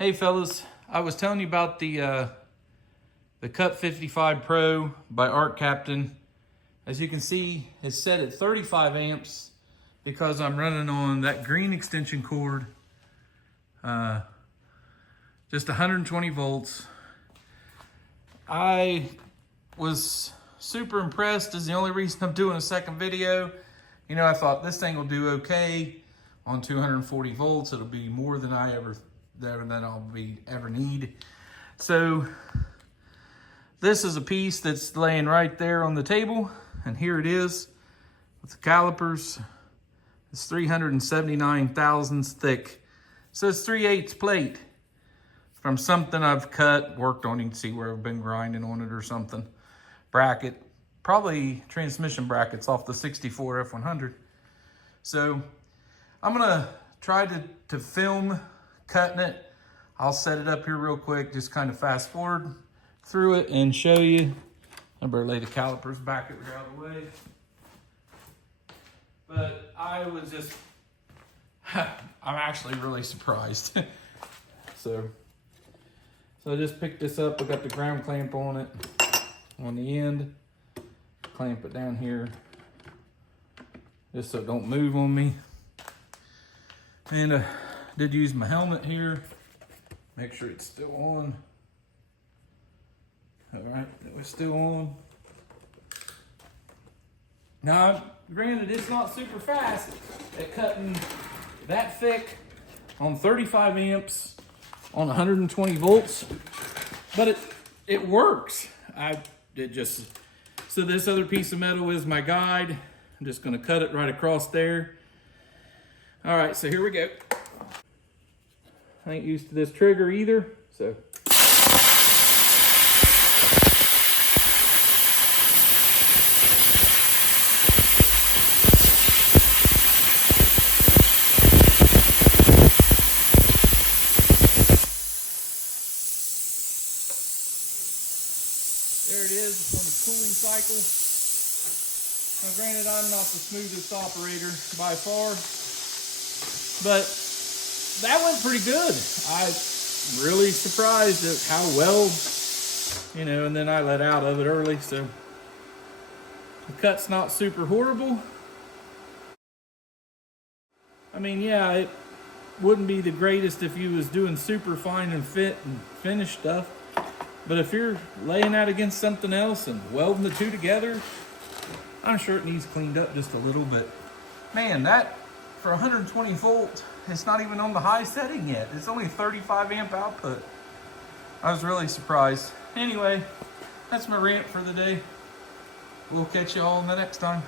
Hey fellas, I was telling you about the Cut55 Pro by Art Captain. As you can see, it's set at 35 amps because I'm running on that green extension cord. Just 120 volts. I was super impressed. Is the only reason I'm doing a second video. You know, I thought this thing will do okay on 240 volts. It'll be more than I'll ever need. So this is a piece that's laying right there on the table, and here it is with the calipers. It's 379 thousandths thick. So it's 3/8 plate from something I've cut, worked on. You can see where I've been grinding on it or something. Bracket, probably transmission brackets off the 64 F100. So I'm gonna try to film cutting it. I'll set it up here real quick, just kind of fast forward through it and show you. I better lay the calipers back out of the way. But I was just, I'm actually really surprised. So I just picked this up. I got the ground clamp on it, on the end. Clamp it down here, just so it don't move on me. And did use my helmet here. Make sure it's still on. All right, it was still on. Now, granted, it's not super fast at cutting that thick on 35 amps on 120 volts, but it works. So this other piece of metal is my guide. I'm just gonna cut it right across there. All right, so here we go. I ain't used to this trigger either, so. There it is, it's on the cooling cycle. Now granted, I'm not the smoothest operator by far, but that went pretty good. I'm really surprised at how well, and then I let out of it early, so the cut's not super horrible. I mean, yeah, it wouldn't be the greatest if you was doing super fine and fit and finished stuff, but if you're laying that against something else and welding the two together, I'm sure it needs cleaned up just a little, but man, that for 120 volt, it's not even on the high setting yet. It's only 35 amp output. I was really surprised. Anyway, that's my rant for the day. We'll catch you all in the next time.